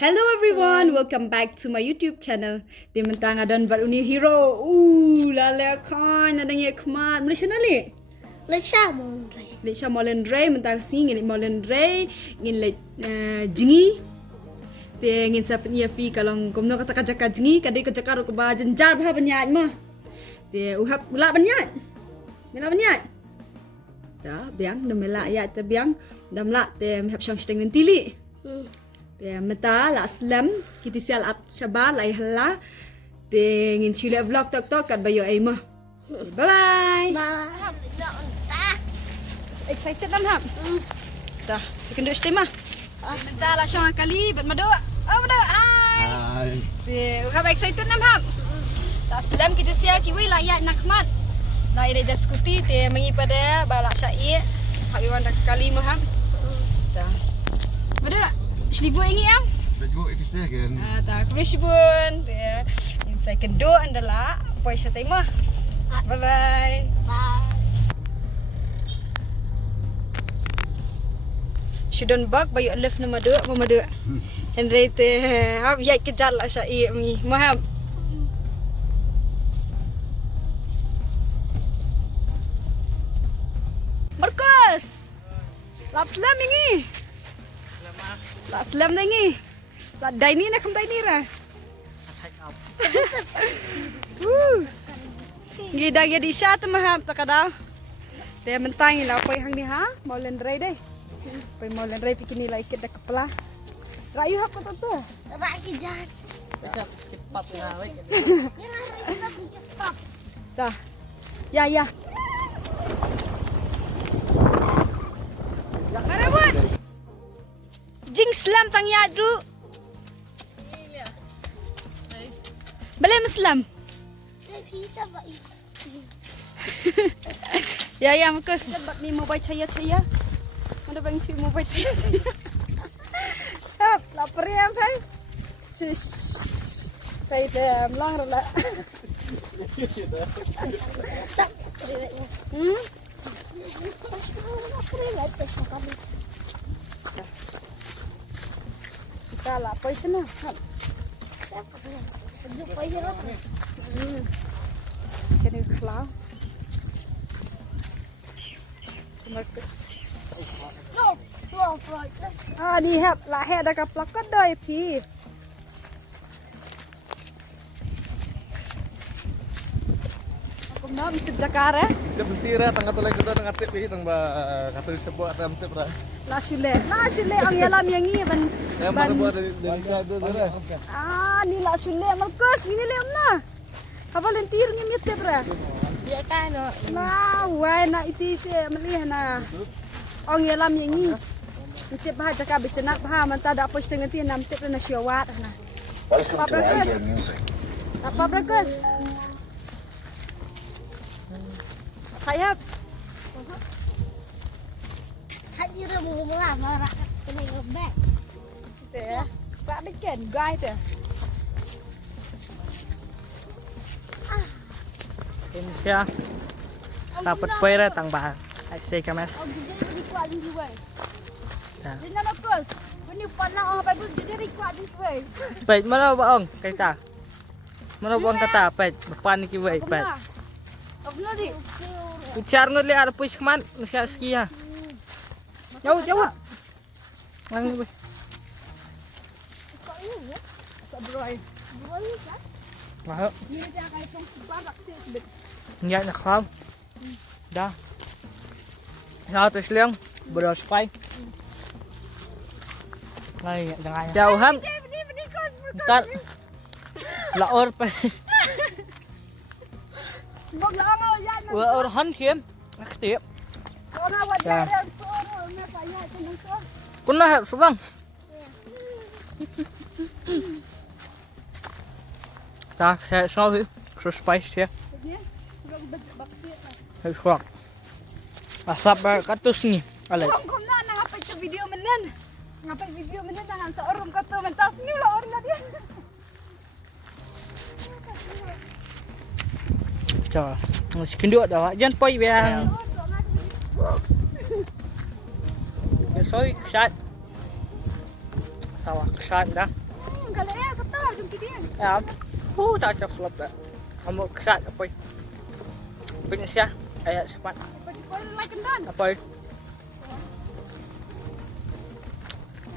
Hello everyone, welcome back to my YouTube channel. Di mentang adon baru ni hero. Lala kan ada ngi kmat. Malaysia nali. Malaysia Molen Ray mentang sing ngin Molen Ray ngin le jingi. Te ngin sa pnya fi kalong komno kata kajaka jingi kadai kajaka ro ba jenjar ba banyat mah. Te uhap ula banyat. Mela banyat. Ta biang no mela ya te biang damla te hap syang steng tili. Te meta la slam kita sial ap syaba lai hala te ngin chile vlog tok tok kat bayo ai mah. Bye bye. Excited kan hap? Dah, second dose mah. Meta la syang kali bet mado. Mado. Hai. Te hap excited nam hap. La slam kita sial kiwi layak nakmat. Lai ida skuti te mengi pada bala syai. Hap iwan kali mah hap. Dah. Mado. Seribu ini yang? Seribu itu second. Tak, keribun. Yang saya kedua adalah poin saya terima. Bye bye. Shouldn't bug by your left nama dua, mama dua. Henry te, hab ya kejar lah saya ni, maham. Marcus, lap selam ini. La slam ngi. La dai ni na kam dai ni ra. Gida gidi sya ta mahap ta kada. Te mentang la poi hang ni ha, Molen Ray dai. Poi Molen Ray pikini la ikit da kepala. Rayu hak ta tu. Ra ki jahat. Bisa cepat ngawe. Dah. Ya. Karawat. Jing slam tang yadu. Boleh Muslim. Ya Marcus. Sebab ni mobile caya. Mana bang tu mobile caya. Hap, lapar ya bang. Sis. Saya dah melang rela. Kita lah apa sana? Sejuk payah lah. Kena kelau. Marcus. No, Ni hap lah he dah kaplak kat doi pi. Aku nak ikut Jakarta. Jam tira tangga tulai kita tangga tip ini tangga kata disebut atam tip lah. La sule ang yalam yang ni ban. Saya baru buat dari itu dah. Ni la sule Marcus ini le amna. Apa lentir ni mit ke bra? Dia kan no. Na wai na iti se melih na. Ang yalam yang ni. Tip bah jaka bitenak bah manta da post dengan ti nam tip na syawat na. Apa Marcus? Apa Marcus? Hayap. hadir mau marah kena ngebek. Teh, pak bikin guys teh. Ini siya. Dapat pera tang bah. Saya kamas. Oh, jadi di kuat ni wei. Dah. Jadi nak Marcus. Ini panang orang Bible jadi di kuat ni wei. Baik, mana baong kita? Mana baong kata? Baik, depan ni kiwai. Baik. Aku nak di. Ucar ngeli ada push keman, masih ski ya. Jauh. Lang ni. Kau ini ya? Kau beroy. Beroy kan? Wah. Ni dia akan tong sebab tu. Nhảy là không? Đó. Sao tôi liang bro spy. Này jangan ai. Jauh ham. Kat. La or pa. Bog lang oh yan. Wa or han kiếm. Aktif. Ona wajah dia ona kaya tu muka. Kuna ha subang. Ta sẽ sao hả? Spy chứ. Dia sudah bakti. Hei kuat. Asap katus ni. Alai. Kau nak ngapai tu video menen? Ngapai video menen tangan seorang kata mentas ni lah orang dia. Chờ. Cái đũa đó dân quay về. Cái sói sát. Sao à? Sát đó. kalau ya kata jumpa dia. Ya. Cocok selap dah. Kamu kesat apa? Punya siapa? Ayat cepat. Pergi like kendon. Apa?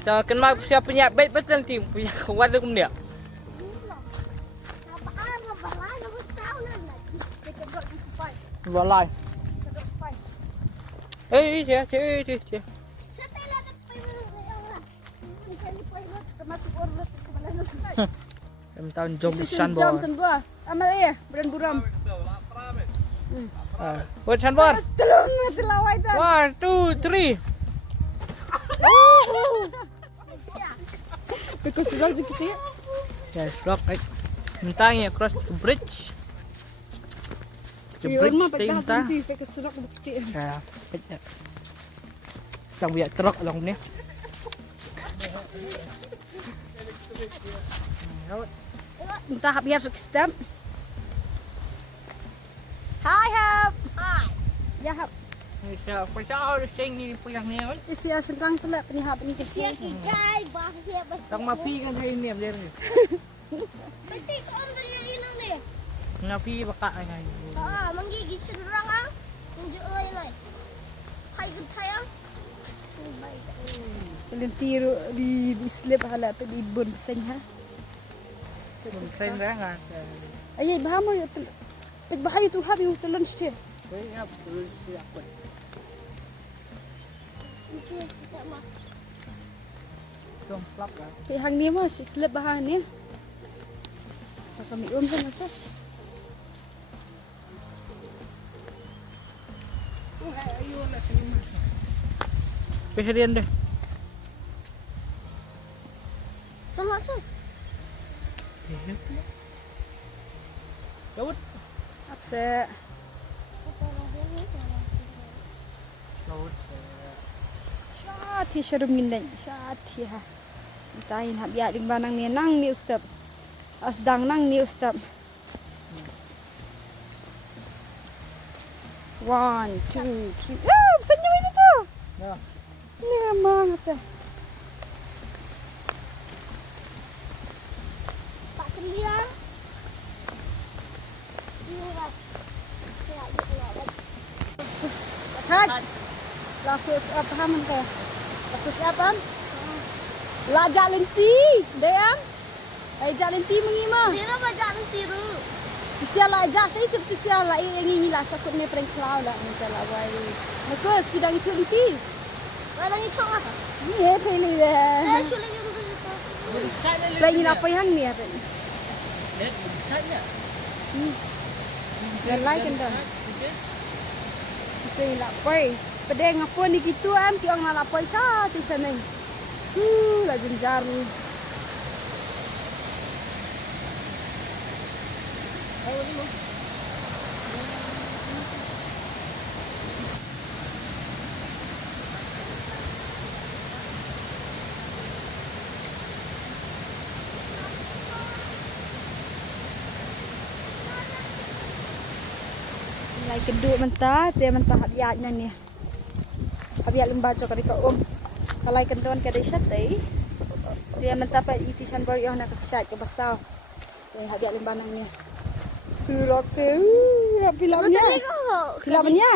Jangan kenal siapa punya baik betul tim punya kawan tu dia. Apaan ngebalai kamu tahu lah. Kita buat di supaya. Walai. Kita supaya. Dia. Setelah dapat orang. Ini poin termasuk urut kemalan. Em tahun jom Susun sanbor. jam senbua. Amal ya, beran buram. Buat sanbor. Telung telawai dah. 1, 2, 3. Because sudah je kita. Yes, rock right. Mentangnya cross the bridge. The Iya, bridge rumah pakai tinta. hati pakai sudah kecil. Ya, Tang biar truk long ni. Entah biar step. Hai hap. Hai. Ya hap. Siapa tahu sing ni puyang ni kan. Isi asentang pelak ni hap ni Dia kecil. kijai bahaya bahasa. Tang mapi kan hari ni dia ni. Betul kau ambil yang ini ni. Mapi baka ngai. Menggigit seorang ah. Tunjuk lain. Hai gentai ah. Baik. Kalian tiru di slip hala pe di bun peseng ha. Sen dah ngat. Ayah bahamo ya tel. Pek bahaya tu hap yang telon sih. Kau ingat perlu siapa? Okey, kita mah. Jom plak lah. Pek hang ni mah si slip bahan ni. Kami sana tu. Peserian deh. Sama sah. Laut. Apse. Laut. Syati syarmin dan syati ha. Tahin hab ya limba nang ni ustaz. Asdang nang ni ustaz. 1, 2, 3. Senyum ini tu. Ya. Ni banget dah. Pak Kelia. Hat. Laku apa haman kau? Laku siapa? Lajak lenti, dayang. Lajak lenti mengima. Dia baca tiru. Kesial lajak saya tu kesial lah yang ini lah sakut ni prank cloud lah macam lah wai. Bagus bidang itu lenti. Walang itu apa? Ni pilih dah. Sulit yang itu. Prank ni apa yang ni apa? Lihat misalnya. Yang lain kan dah. Kita nak pergi. Pedang ngapun di gitu ki orang nak pergi sah di sana. Lah jenjar ni. Lai kedua mentah, dia mentah habiatnya ni. Habiat lembaca kali kau Kalau kentuan kada syatai. Dia mentah pa itisan baru yang nak kesat ke besar. Dia habiat lembanang ni. Surok ke. Filmnya. Filmnya.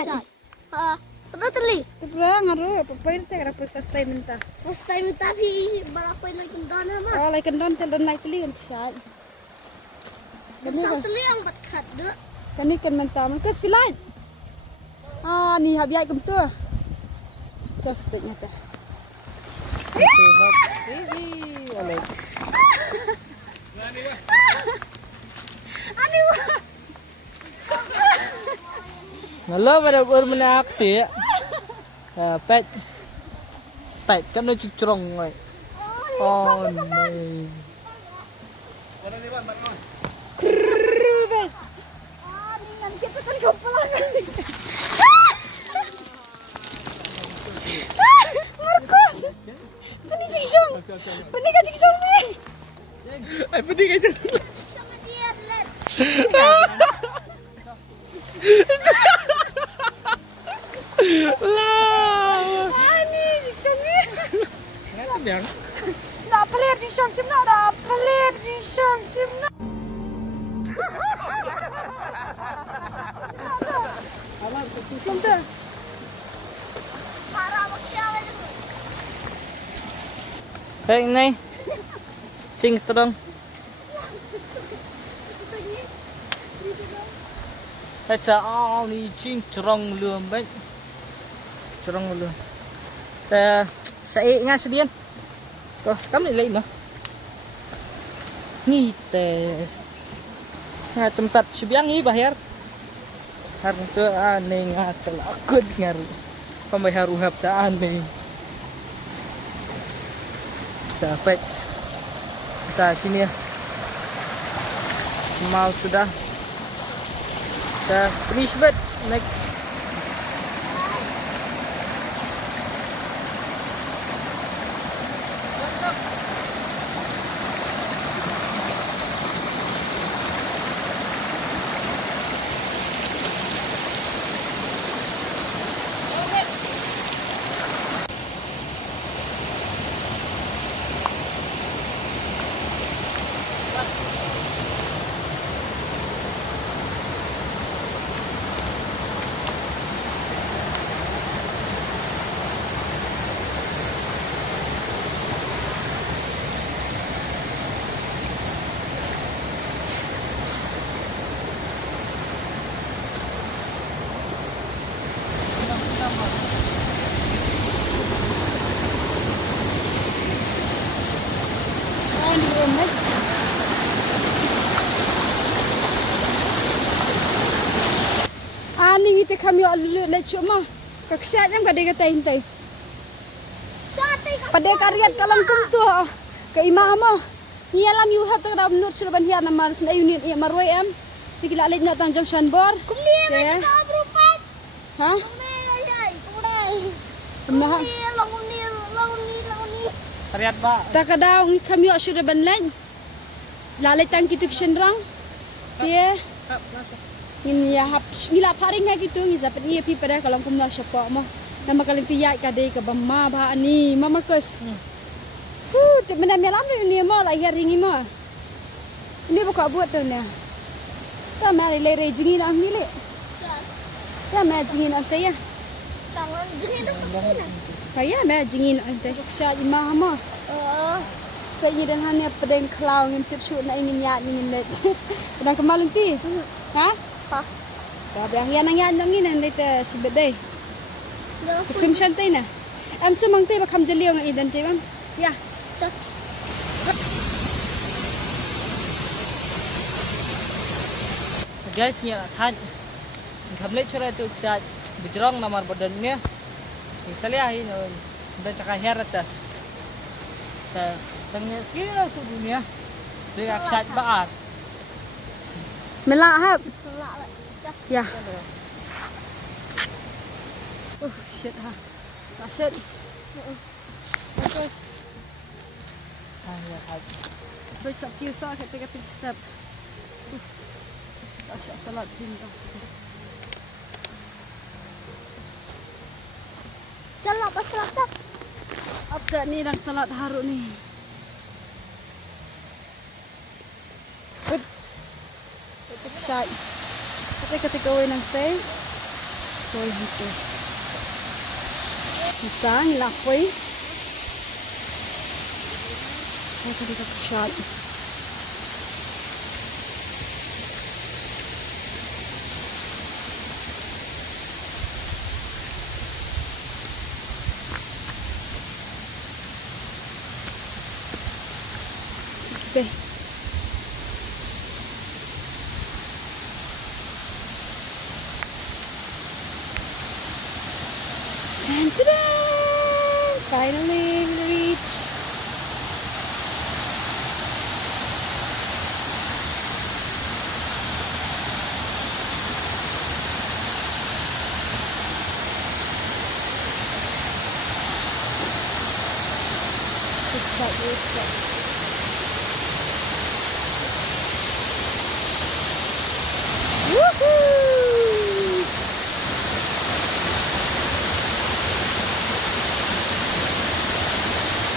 Betul teli. Tu perang aru papair te kara first time mentah. First time tapi berapa lagi dana mah. Oh lai kendon telon lai teli kan kesat. Satu teli yang berkat dek. Kani kan mentah melkas filat. Ni habiat kem tu. Just betnya teh. Oleh. Ngalo pada bermenak ti. Pet. Pet kan nó trong rồi. Oh nej. Rubet. Ni ngan kita kan kepelangan. Marcos. Pani jiksong. Pani ka jiksong ni. Ay, pwede kayo dyan. Sama dia let. Lah! Ani jiksong ni. Ngayon yan. Nak pelir di shang sim nak dah pelir di shang sim nak. Alam tu sim tu. Para makia aja. Baik ni. Cing terang. Hãy ni chim trong lườm đấy, trong lườm. Ta sẽ ngay sẽ điên. Có cắm lại lên nữa. Nghi tè. Ngay tầm tật chỉ biết nghi bahir. Harus tu aneh ngat telakut ngaru. Pamai haru hab ta aneh. Dapat. Kita sini. Mau sudah. Finish bed next. Ani kita kami alu le cuma kaksat jam kadai kata hintai. Pada karyat kalam kum tu ke imam ni alam yu hat kada menur surban hian namar sen unit ya marwai am tikila le nyat tang junction bor. Kumni Ya. berupat. Ha? Kumni ayai. Kumni. Nah, Laguni. Hariat ba? tak kada ngi kami surban lain. Lalai tang kituk senrang. Dia ngin ya hap ngila paring ha gitu ngi zapat ni pi pada kalau kum lah sapa mo nama kalian tiyak kadai ke bama ba ani mamarkus de mena melam ni mo la hier ringi mo ini buka buat tu ni ta ma le re jingi na ni le ta ma jingi na te ya Jangan jenis itu sakit. kaya ma jingi na te sya imah mo Kaya ni dan hanya pedang kelau ngin tip shoot na ingin nyat ingin let pedang kemal ti ha Ha. Dah biang yan yang ngin nan dite sibedai Kusum shantai na. Am sumang te bakam jeliong ng idan te bang. Ya. Cak. Guys ni than. Khamle chora tu cha bujrong namar badan ni. Misalnya hi no. Dah cakap herat dah. Tengah kira tu dunia. Dia aksat baat. Melak hab. Kelak. Cak. Ya. Shit ha. Shit. Bagus. Ya hai. Besok kisah kita take a big step. Asyik telat pindah. Jalan pasal tak. Upset ni dah telat haru ni. Ketik syai. Ketik away ng stay. So gitu. Kita ngilapoy. Ketik syai. Okay. Finally reach. Woohoo!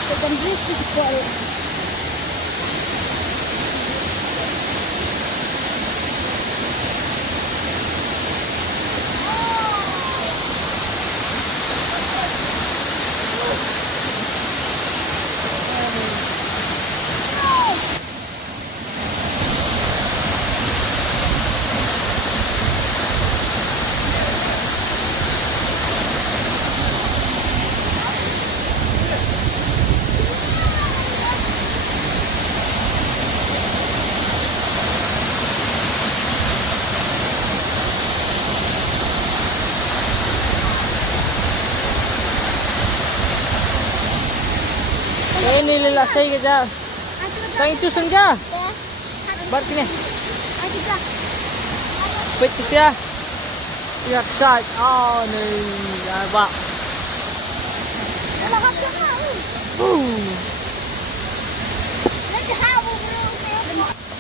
The condition is ni lila saya kerja. Kang itu senja. Bar kini. Wait siya. Yak side. Oh ni. Ba.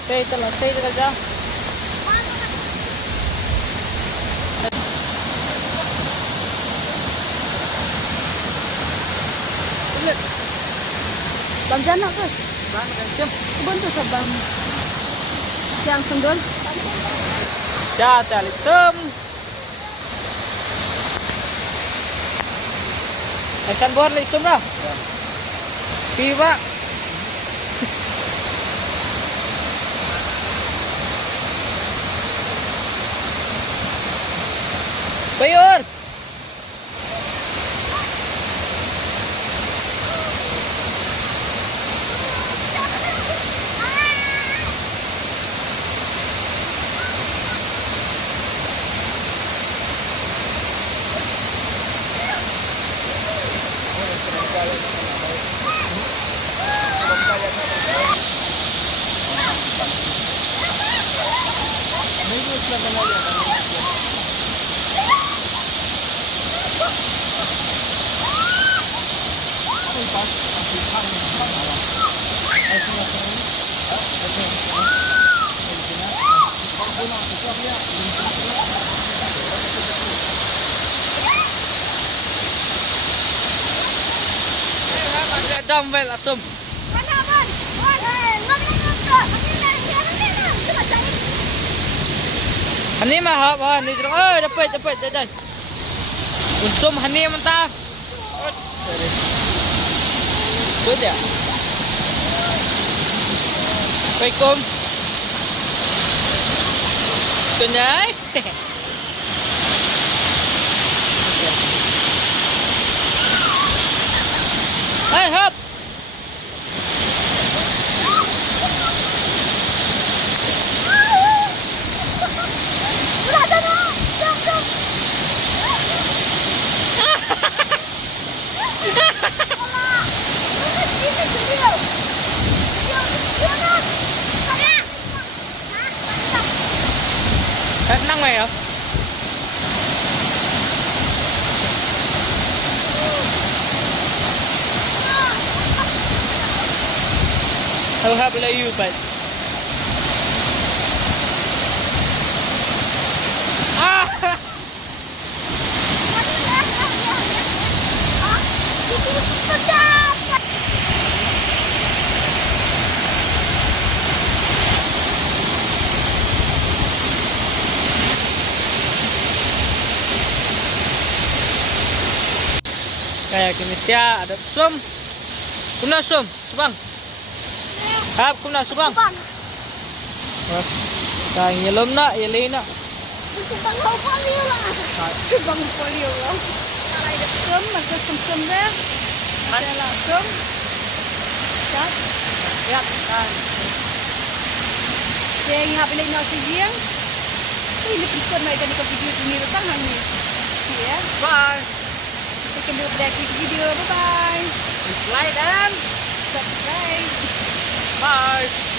Saya telah kerja. Bang Jana tu. Bang macam. Kebun tu sabang. Yang sendul. Ja, talik sem. Akan buat lagi sem dah. Piwa. Bayur. Dam vel asum. Hani mah ha ni jeruk. Dapat jajan. Unsum hani mentah. Good ya. Assalamualaikum. Tunai. Hai hop. Senang mày hả? I'll have let you but kayak gini sia ada sum. Kumna sum, subang. Hap kumna subang. Bos. Kayak ngelom nak, yelei nak. Subang polio lah. Subang polio lah. Kalau ada sum, macam sum deh. Ada lah sum. Ya, kan. Yang hapilin nasi giang. Ini pun naik dari video ini datang hanya. Ya. Bye. We can do that quick video. Bye bye. Like and Subscribe. bye.